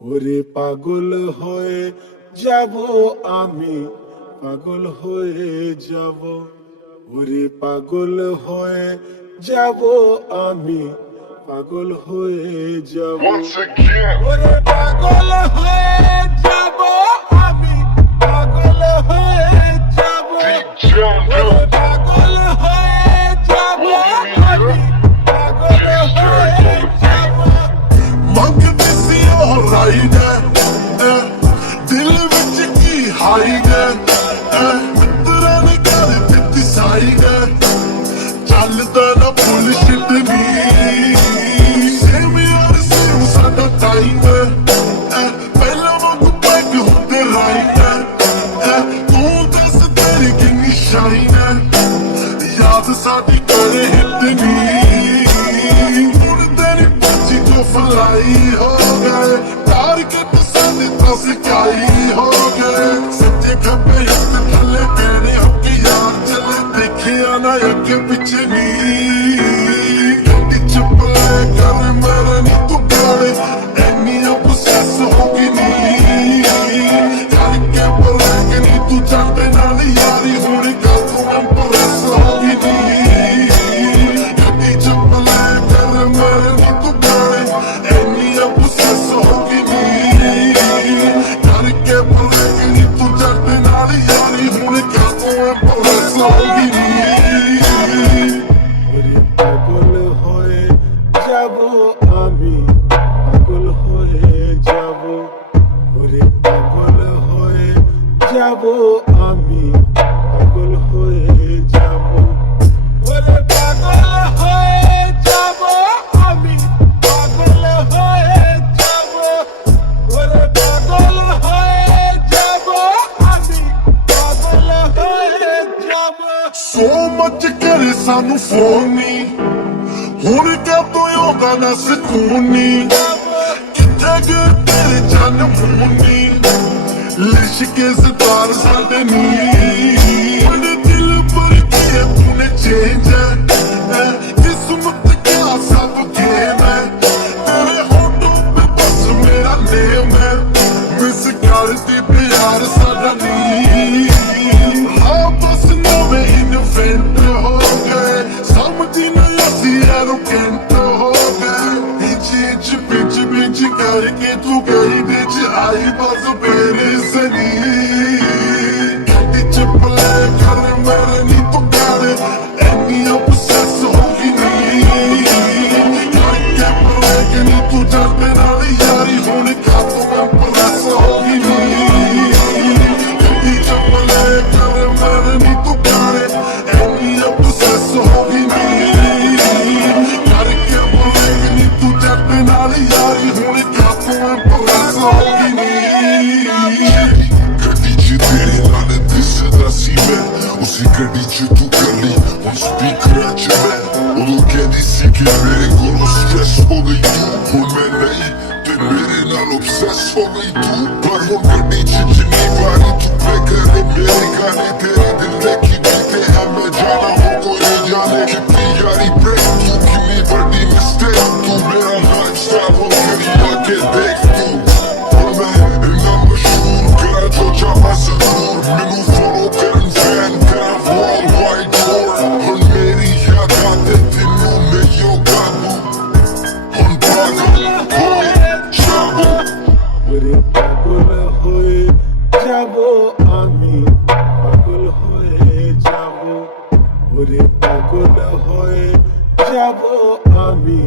ওরে পাগল হয়ে যাব আমি, পাগল হয়ে যাব। ওরে পাগল হয়ে যাব আমি, পাগল হয়ে যাব। Once again, ওরে পাগল হয়ে যাব আমি, পাগল হয়ে যাব। Deep Jungle, ওরে পাগল হয়ে যাব আমি, পাগল হয়ে যাব। ਮੰਗਦੀ ਸੀ ਉਹ ਰਾਈਡ ਦਿਲ ਵਿੱਚ ਕੀ ਹਾਈਡ ਮਿੱਤਰਾਂ ਨੇ ਕਰ ਦਿੱਤੀ ਸਾਈਡ ਚੱਲਦਾ ਨਾ ਬੁਲਸ਼ਿਟ ਨੀ ਸੇਮ ਯਾਰ ਸੇਮ ਸਾਡਾ ਟਾਈਮ ਪਹਿਲਾਂ ਵਾਂਗੂ ਪੈਕ ਹੁੰਦੇ ਰਾਈਟ ਤੂੰ ਦੱਸ ਤੇਰੀ ਕਿੰਨੀ ਸ਼ਾਈਨ ਯਾਦ ਸਾਡੀ ਕਰੇ ਹਿੱਟ ਨੀ फलाई हो गए टारगेट साथ सिकाई हो गए सच्चे खब्बे हक थले कहने हक यार चले देखिया ना अगे पिछे नी गड्डी चुप ले कर मेरे नी तू गाने एनी obsess होगी नी यार के बोले कि नी तू चाहते नाली यारी होने का तू impress होगी नी गड्डी चुप ले कर मेरे नी तू পাগল হয়ে যাব আমি, পাগল হয়ে যাব। ওরে পাগল হয়ে যাব আমি, পাগল হয়ে যাব। ওরে পাগল হয়ে যাব আমি, পাগল হয়ে যাব। ওরে পাগল হয়ে যাব আমি, পাগল হয়ে যাব। So much ਕਰੇ ਸਾਨੂੰ ਫੋਨ ਨੀ ਹੁਣ ਕਦੋਂ ਆਉਂਦਾ ਨਾ ਸਕੂਨ ਨੀ ਕਿੱਥੇ ਗਏ ਤੇਰੇ ਚੰਨ ਮੂਨੀ ਲਿਸ਼ਕੇ ਸਤਾਰ ਸਾਡੇ ਨੀ ਮੇਰੇ ਦਿਲ ਪਰ ਕੀ ਤੂਨੇ ਚੇਂਜ ਕਿਸਮਤ ਕਿਆ ਸਭ ਗੇਮ ਹੈ ਤੇਰੇ ਹੋਠੋਂ पे बस मेरा नेम है मिस करती प्यार साਡਾ ਨੀ ਹਾਂ ਬਸ ਨਵੇਂ ਇਨਵੈਂਟ ਹੋ ਗਏ ਸਮਝੀ ਨਾ ਅਸੀਂ ਐਰੋਗੈਂਟ ਹੋ ਗਏ ਇੰਚ ਪਿੰਚ ਕਰਕੇ ਤੂੰ ਗਈ ਵਿੱਚ ਆਈ ਬਸ ਮੇਰੇ ਸਨੀ ਗੱਡੀ ਚ ਪਲੇ ਕਰ ਮੇਰੇ ਨੀ ਤੂੰ ਕਰੇ ਐਨੀ obsess ਹੋ ਗਈ ਨੀ ਕਰਕੇ ਪਲੇ ਕਿ ਨੀ ਤੂੰ ਜਰਦੇ ਨਾਲ ਯਾਰੀ ਹੁਣ ਕਾ ਤੂੰ impress ਹੋ ਗਈ ਨੀ ਗੱਡੀ ਚ ਪਲੇ ਕਰ ਮੇਰੇ ਨੀ ਤੂੰ ਕਰੇ ਐਨੀ obsess ਹੋ ਗਈ ਨੀ ਕਰਕੇ ਪਲੇ ਕਿ ਨੀ ਤੂੰ ਜਰਦੇ ਨਾਲ ਯਾਰੀ ਹੁਣ ਕਾ ਤੂੰ impress ਹੋ ਗਈ ਨੀ ਗੱਡੀ ਚ ਤੇਰੇ ਨਾਲ ਦਿਸਦਾ ਸੀ ਮੈਂ ਉਸੇ ਗੱਡੀ ਚ ਤੂੰ ਕੱਲੀ ਹੁਣ ਸਪੀਕਰਾਂ ਚ ਮੈਂ ਉਦੋਂ ਕਹਿੰਦੀ ਸੀ ਕਿ ਮੇਰੇ ਕੋਲੋਂ ਸਟ੍ਰੈਸ ਹੋ ਗਈ ਤੂੰ ਹੁਣ ਮੈਂ ਨਹੀਂ ਤੇ ਮੇਰੇ ਨਾਲ obsess ਹੋ ਗਈ ਤੂੰ ਪਰ ਹੁਣ ਗੱਡੀ ਚ ਜਿੰਨੀ ਵਾਰੀ ਤੂੰ ਬੇਕਰੇ ਮੇਰੇ ਗਾਣੇ ਤੇਰੇ ਦਿਲ ਦੇ ਕੀ ਬੀਤੇ ਹੈ ਮੈਂ ਜਾਣਾ ਹੋ ਕੋਈ ਜਾਣੇ ਕਿੰਨੀ ਯਾਰੀ ਬ੍ਰੇਕ ਤੂੰ ਕਿੰਨੀ ਵੱਡੀ ਮਿਸਟੇਕ ਤੂੰ ਮੇਰਾ ਲਾਈਫਸਟਾਈਲ ਹੋ ਗਿਆ ਕਿ ਦੇਖ ਤੂੰ ਹੁਣ ਮੈਂ ਇੰਨਾ ਮਸ਼ਹੂਰ ਕਰਾਂ ਜੋ ਚਾਹਾਂ ਜ਼ਰੂਰ ਮੈਨੂੰ ਫੋਲੋ ਕਰਨ ਫੈਨ ਕਰਾਂ worldwide tour ਹੁਣ ਮੇਰੀ ਯਾਦਾਂ ਤੇ ਤੈਨੂੰ ਨਹੀਂ ਕਾਬੂ ਹੁਣ ਪਾਗਲ ਹੋਏ ਜਾਬੂ ওরে পাগল হয়ে যাব আমি, পাগল হয়ে যাব। ওরে পাগল হয়ে যাব আমি,